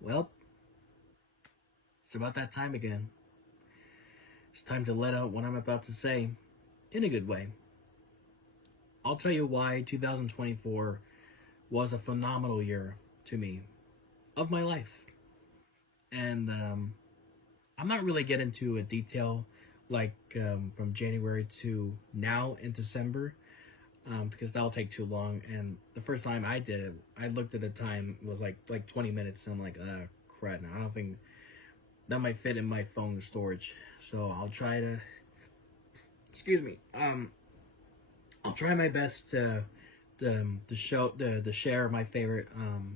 Well, it's about that time again. It's time to let out what I'm about to say in a good way. I'll tell you why 2024 was a phenomenal year to me of my life. And I'm not really getting into a detail like from January to now in December because that'll take too long. And the first time I did it, I looked at the time, it was like 20 minutes. And I'm like, crap, I don't think that might fit in my phone storage. So I'll try to, excuse me, I'll try my best to show the share my favorite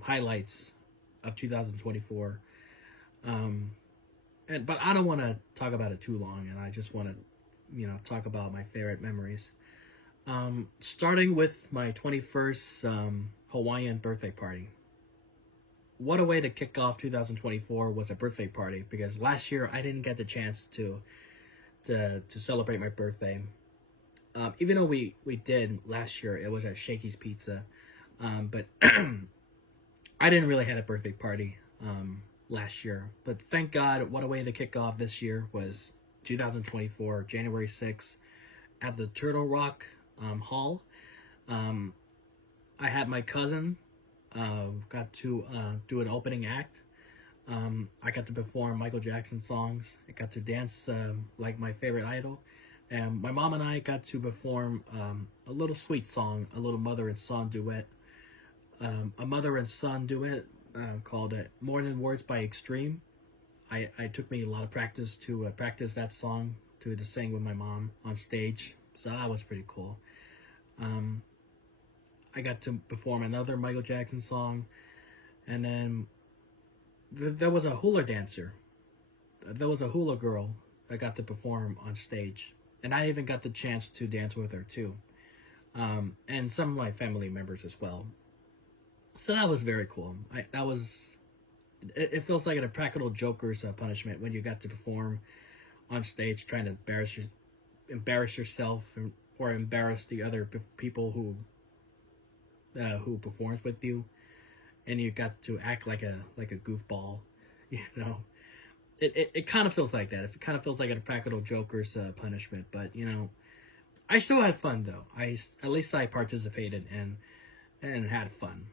highlights of 2024. Um, but I don't want to talk about it too long, and I just want to talk about my favorite memories. Starting with my 21st Hawaiian birthday party. What a way to kick off 2024 was a birthday party because last year I didn't get the chance to celebrate my birthday. Even though we did last year, it was at Shakey's Pizza. But I didn't really have a birthday party last year. But thank God, what a way to kick off this year was 2024, January 6th, at the Turtle Rock Hall. Um, I had my cousin got to do an opening act. I got to perform Michael Jackson songs. I got to dance like my favorite idol. And my mom and I got to perform a little sweet song, a little mother and son duet. A mother and son duet called More Than Words by Extreme. I took me a lot of practice to practice that song to sing with my mom on stage. So that was pretty cool. Um, I got to perform another Michael Jackson song. And then there was a hula dancer. There was a hula girl that got to perform on stage. And I even got the chance to dance with her too. And some of my family members as well. So that was very cool. It feels like a practical Joker's punishment when you got to perform on stage trying to embarrass yourself or embarrass the other people who performs with you, and you got to act like a goofball, you know. It kind of feels like that. It kind of feels like a practical Joker's punishment, but I still had fun though. At least I participated and had fun.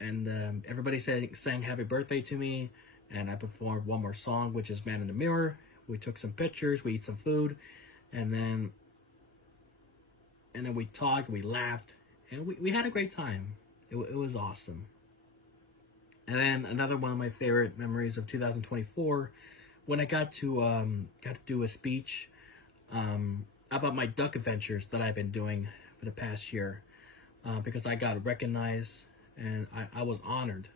And everybody sang happy birthday to me, and I performed one more song, which is Man in the Mirror. We took some pictures, we eat some food, and then we talked, we laughed, and we had a great time. It was awesome. And then another one of my favorite memories of 2024, when I got to do a speech about my duck adventures that I've been doing for the past year, because I got recognized and I was honored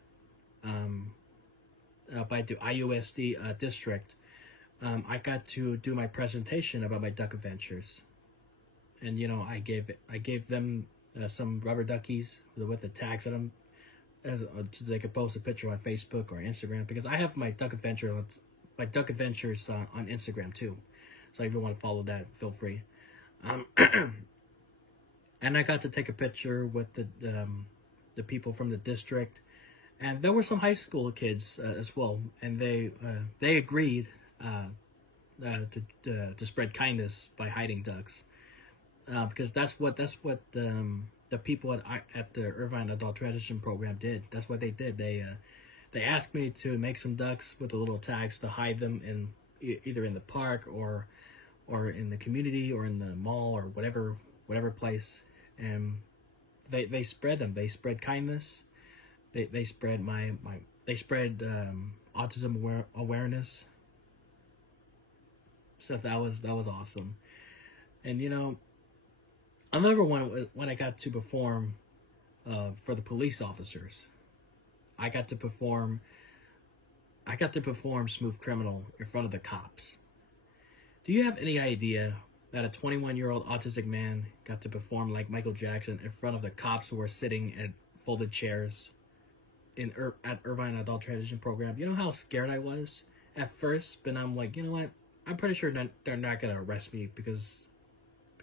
by the IUSD district. I got to do my presentation about my duck adventures, and I gave them some rubber duckies with the tags on them, so they could post a picture on Facebook or Instagram, because I have my duck adventures on Instagram too. So if you want to follow that, feel free. Um, and I got to take a picture with the people from the district, and there were some high school kids as well, and they agreed to spread kindness by hiding ducks, because that's what the people at the Irvine Adult Transition Program did. That's what they did. They asked me to make some ducks with the little tags to hide them in either in the park or in the community or in the mall or whatever place, and they spread them. They spread kindness. They spread they spread autism awareness. So that was awesome. And another one was when I got to perform for the police officers. I got to perform. I got to perform "Smooth Criminal" in front of the cops. Do you have any idea that a 21-year-old autistic man got to perform like Michael Jackson in front of the cops who were sitting at folded chairs at Irvine Adult Transition Program? You know how scared I was at first, but I'm like, you know what? I'm pretty sure they're not gonna arrest me because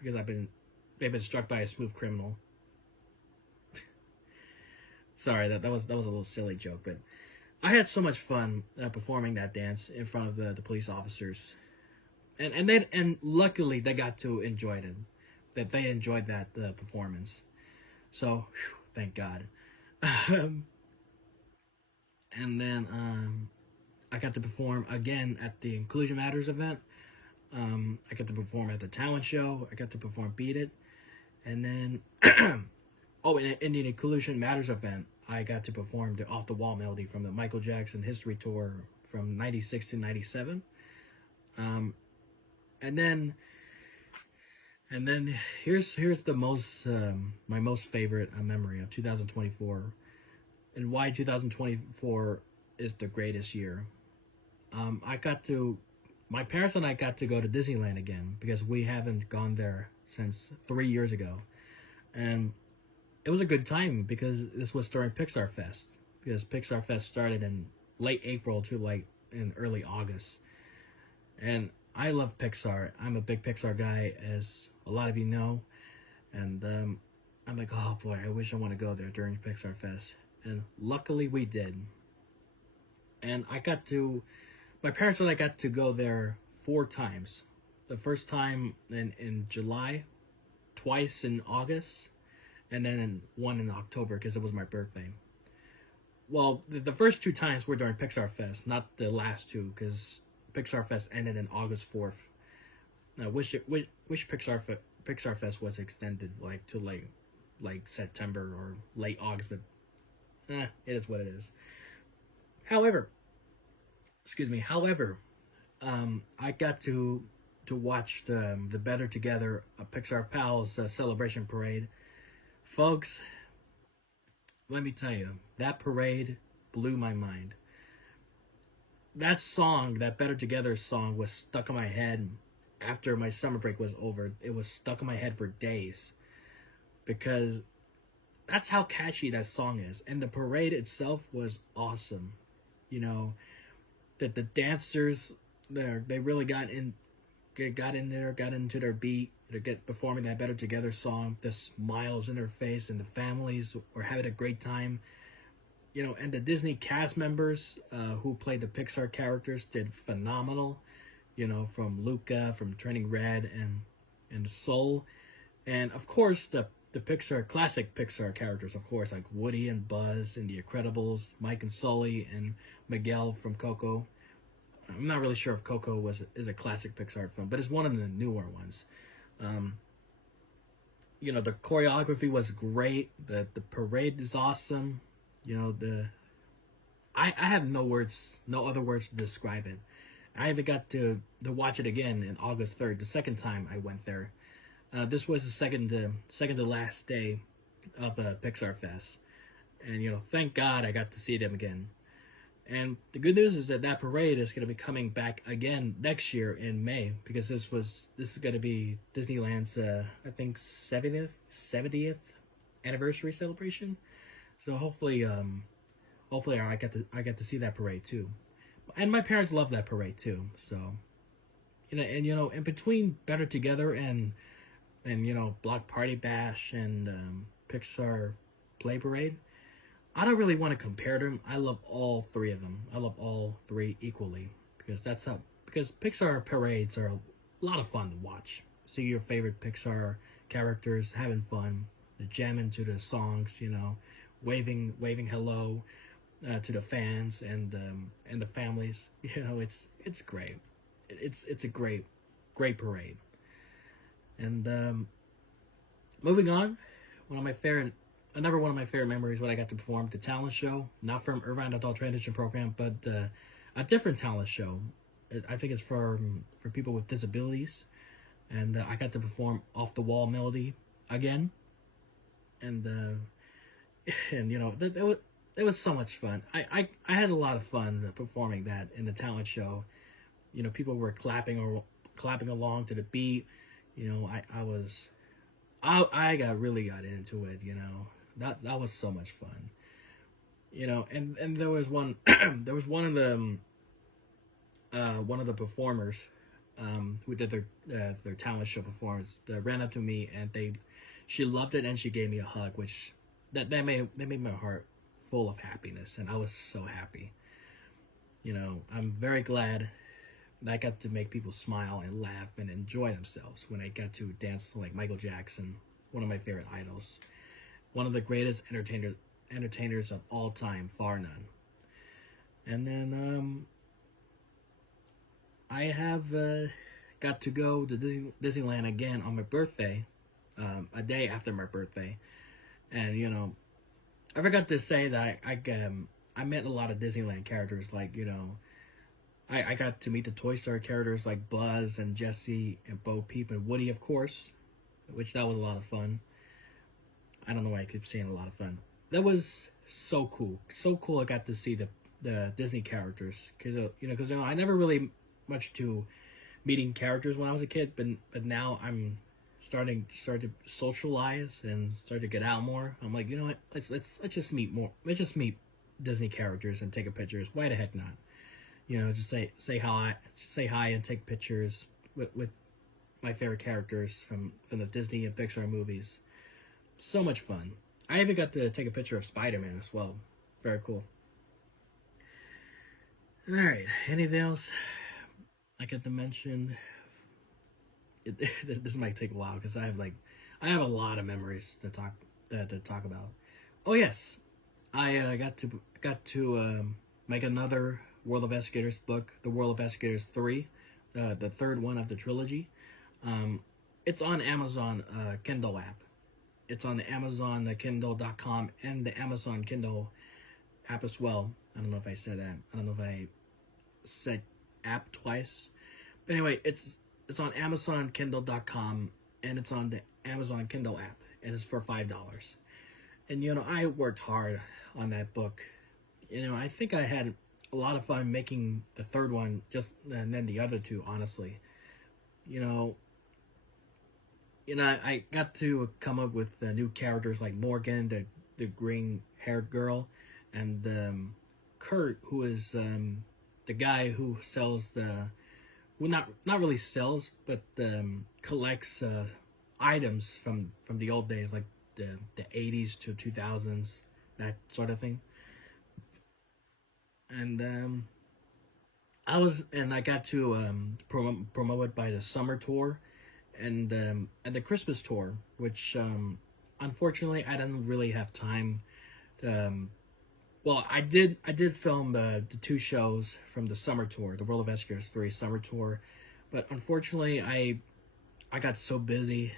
they've been struck by a smooth criminal. Sorry, that was a little silly joke, but I had so much fun performing that dance in front of the police officers, and luckily they got to enjoy it, that they enjoyed that performance. So thank God. Um, and then I got to perform again at the Inclusion Matters event. I got to perform at the talent show. I got to perform Beat It, and then oh, in the Inclusion Matters event, I got to perform the Off the Wall melody from the Michael Jackson History Tour from '96 to '97. Um, and then here's the most my most favorite memory of 2024, and why 2024 is the greatest year. I got to My parents and I got to go to Disneyland again because we haven't gone there since 3 years ago, and it was a good time because this was during Pixar Fest, because Pixar Fest started in late April to like in early August. And I love Pixar. I'm a big Pixar guy, as a lot of you know. And I'm like, oh boy, I wish I want to go there during Pixar Fest. And luckily we did. And my parents and I got to go there 4 times. The first time in July, twice in August, and then one in October because it was my birthday. Well, the first 2 times were during Pixar Fest, not the last two, because Pixar Fest ended in August 4th. I wish Pixar Fest was extended like to like September or late August, but it is what it is. However, excuse me. However, I got to watch the Better Together Pixar Pals celebration parade, folks. Let me tell you, that parade blew my mind. That song, that Better Together song, was stuck in my head after my summer break was over. It was stuck in my head for days because that's how catchy that song is. And the parade itself was awesome. You know, that the dancers there, they really got in there, got into their beat to get performing that Better Together song. The smiles in their face, and the families were having a great time. You know, and the Disney cast members who played the Pixar characters did phenomenal. You know, from Luca, from Turning Red, and Soul, and of course the Pixar classic Pixar characters, of course, like Woody and Buzz and The Incredibles, Mike and Sully, and Miguel from Coco. I'm not really sure if Coco is a classic Pixar film, but it's one of the newer ones. Um, you know, the choreography was great. The parade is awesome. You know, I have no other words to describe it. I even got to watch it again in August 3rd, the second time I went there. This was the second to last day of Pixar Fest, and you know, thank God I got to see them again. And the good news is that that parade is going to be coming back again next year in May, because this is going to be Disneyland's I think 70th anniversary celebration. So hopefully I get to see that parade too. And my parents love that parade too. So you know, in between Better Together and you know, Block Party Bash and Pixar Play Parade, I don't really want to compare them. I love all three of them. I love all three equally because Pixar parades are a lot of fun to watch. See your favorite Pixar characters having fun, jamming to the songs, you know, waving hello to the fans and the families. You know, it's great. It's a great parade. And moving on, another one of my favorite memories when I got to perform the talent show, not from Irvine Adult Transition Program, but a different talent show. I think it's for people with disabilities, and I got to perform Off the Wall melody again, and and you know, it was so much fun. I had a lot of fun performing that in the talent show. You know, people were clapping along to the beat. You know, I really got into it. You know, that was so much fun. You know, and there was one there was one of the performers who did their talent show performance that ran up to me, and she loved it, and she gave me a hug, which that made my heart full of happiness, and I was so happy. I'm very glad that I got to make people smile and laugh and enjoy themselves when I got to dance like Michael Jackson, one of my favorite idols, one of the greatest entertainers of all time, far none. And then I have got to go to Disneyland again on my birthday, a day after my birthday, and I forgot to say that I met a lot of Disneyland characters, like I got to meet the Toy Story characters like Buzz and Jessie and Bo Peep and Woody, of course, which that was a lot of fun. I don't know why I keep saying a lot of fun. That was so cool, so cool. I got to see the Disney characters because I never really much to meeting characters when I was a kid, but now I'm start to socialize and start to get out more. I'm like, you know what? Let's just meet more. Let's just meet Disney characters and take a pictures. Why the heck not? Just say hi and take pictures with my favorite characters from the Disney and Pixar movies. So much fun. I even got to take a picture of Spider-Man as well. Very cool. All right. Anything else I got to mention? This might take a while because I have a lot of memories to talk about. Oh yes, I got to make another World of Escalators book, the World of Escalators 3, the third one of the trilogy. It's on Amazon Kindle app. It's on the Amazon Kindle.com and the Amazon Kindle app as well. I don't know if I said that. I don't know if I said app twice. But anyway, it's on Amazon Kindle.com and it's on the Amazon Kindle app, and it's for $5. And I worked hard on that book. I think I had a lot of fun making the third one, and then the other two. Honestly, I got to come up with new characters like Morgan, the green-haired girl, and Kurt, who is the guy who sells well, not really sells, but collects items from the old days, like the 80s to 2000s, that sort of thing. And I got to promote it by the summer tour and the Christmas tour, which unfortunately I didn't really have time to, well, I did film the two shows from the summer tour, the World of Escalators 3 summer tour, but unfortunately I got so busy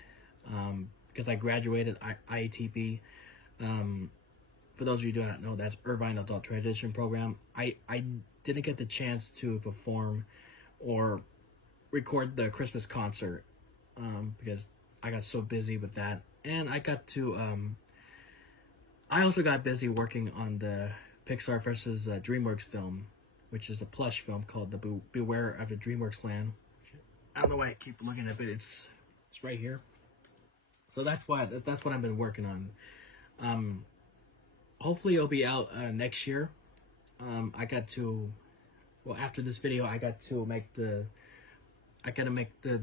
because I graduated IATP. For those of you who do not know, that's Irvine Adult Transition Program. I didn't get the chance to perform or record the Christmas concert because I got so busy with that, and I also got busy working on the Pixar versus DreamWorks film, which is a plush film called the Beware of the DreamWorks Land. I don't know why I keep looking at it. It's right here. So that's what I've been working on. Hopefully it'll be out next year. After this video, I got to make the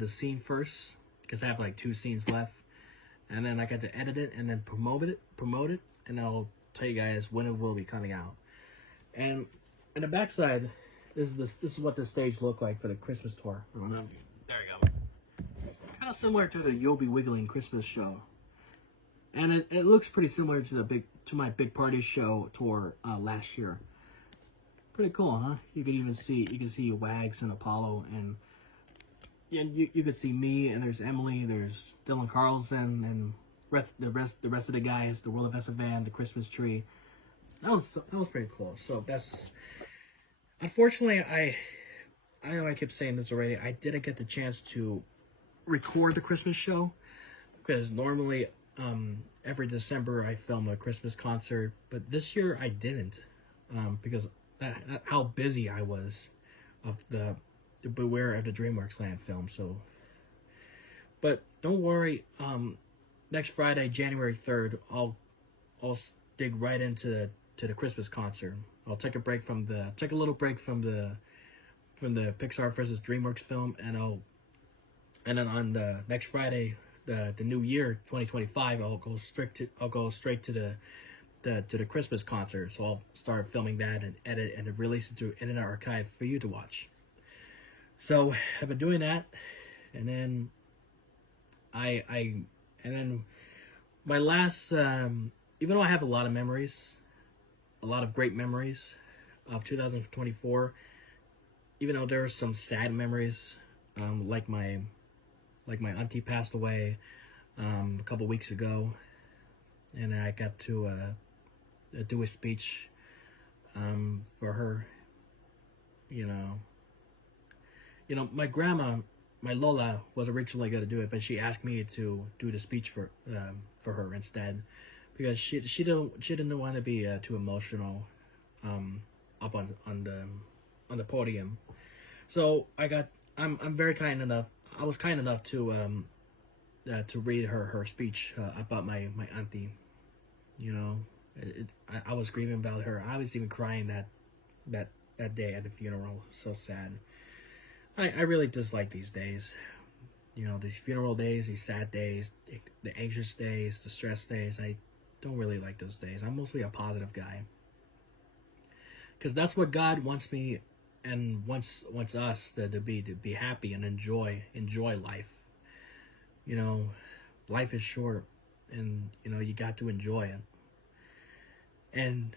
scene first because I have like 2 scenes left, and then I got to edit it and then promote it, and I'll tell you guys when it will be coming out. And in the backside, this is what the stage looked like for the Christmas tour. There you go. Kind of similar to the You'll Be Wiggling Christmas show, and it looks pretty similar to my Big Party show tour last year. Pretty cool, huh? You can see Wags and Apollo, and you could see me, and there's Emily, there's Dylan Carlson, and the rest of the guys, the World of Estevan, the Christmas tree. That was pretty cool. So that's, unfortunately, I know I kept saying this already. I didn't get the chance to record the Christmas show because normally every December I film a Christmas concert, but this year I didn't because how busy I was of the Beware of the DreamWorks Land film. So, but don't worry. Next Friday, January 3rd, I'll dig right into the Christmas concert. I'll take a little break from the Pixar versus DreamWorks film, and then on the next Friday, the new year 2025, I'll go straight to to the Christmas concert, so I'll start filming that and edit and release it to Internet Archive for you to watch. So I've been doing that, and then and then my last, even though I have a lot of memories, a lot of great memories of 2024, even though there are some sad memories, like my auntie passed away a couple weeks ago, and I got to do a speech for her. My grandma, my Lola, was originally going to do it, but she asked me to do the speech for her instead, because she didn't want to be too emotional up on the podium. So I'm very kind enough. I was kind enough to read her speech about my auntie. I was grieving about her. I was even crying that day at the funeral. So sad. I really dislike these days. These funeral days, these sad days, the anxious days, the stress days. I don't really like those days. I'm mostly a positive guy, because that's what God wants me and wants us to be happy and enjoy life. Life is short, and you got to enjoy it. And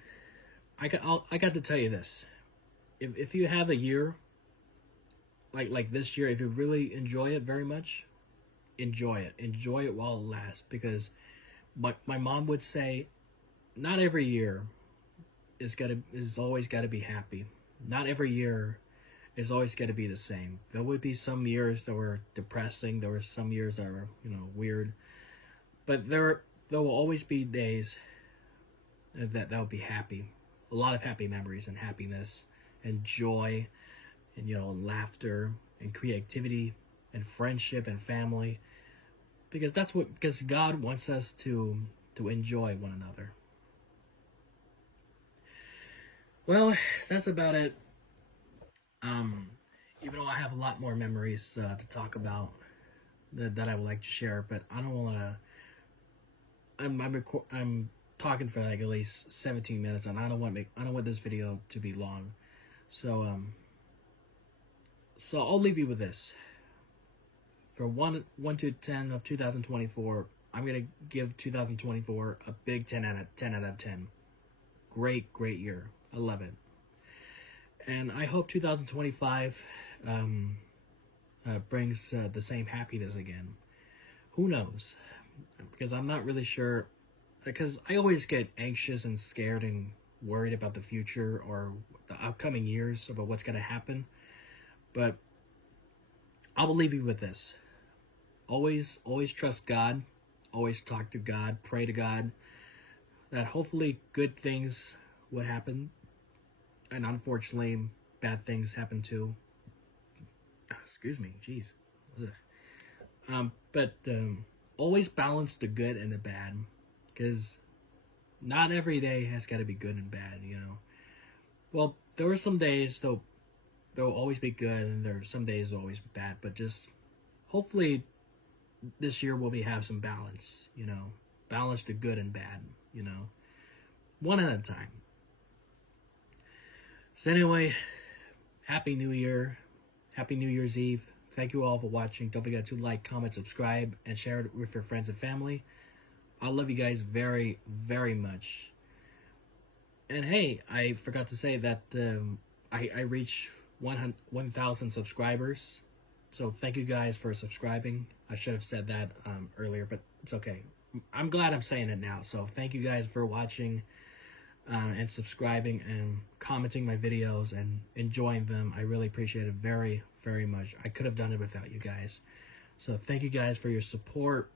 I got to tell you this: if you have a year like this year, if you really enjoy it very much, enjoy it while it lasts. Because my mom would say, not every year is always got to be happy. Not every year is always got to be the same. There would be some years that were depressing. There were some years that were weird, but there will always be days that will be happy. A lot of happy memories and happiness and joy and laughter and creativity and friendship and family, because God wants us to enjoy one another. Well, that's about it. Even though I have a lot more memories to talk about that I would like to share, but I don't want to. I'm talking for like at least 17 minutes, and I don't want this video to be long. So I'll leave you with this. For 1 to 10 of 2024, I'm gonna give 2024 a big 10 out of 10. Great year. I love it. And I hope 2025 brings the same happiness again. Who knows? Because I'm not really sure. Because I always get anxious and scared and worried about the future or the upcoming years, about what's going to happen. But I will leave you with this. Always trust God. Always talk to God. Pray to God that hopefully good things would happen. And unfortunately, bad things happen too. Excuse me, jeez. But always balance the good and the bad, because not every day has got to be good and bad. Well, there are some days there'll always be good, and there are some days there'll always be bad. But just hopefully this year have some balance. Balance the good and bad. One at a time. So anyway, Happy New Year. Happy New Year's Eve. Thank you all for watching. Don't forget to like, comment, subscribe, and share it with your friends and family. I love you guys very, very much. And hey, I forgot to say that I reached 1,000 subscribers. So thank you guys for subscribing. I should have said that earlier, but it's okay. I'm glad I'm saying it now. So thank you guys for watching and subscribing and commenting my videos and enjoying them. I really appreciate it very, very much. I could have done it without you guys. So thank you guys for your support.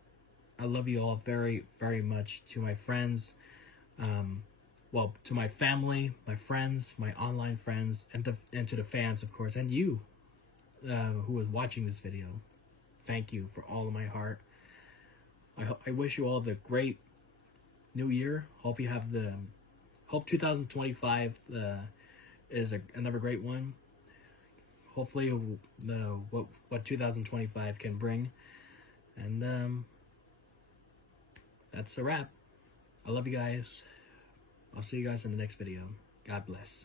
I love you all very, very much. To my friends, to my family, my friends, my online friends, and to the fans, of course, and you who is watching this video. Thank you for all of my heart. I wish you all the great new year. Hope 2025 is another great one. Hopefully, what 2025 can bring. And that's a wrap. I love you guys. I'll see you guys in the next video. God bless.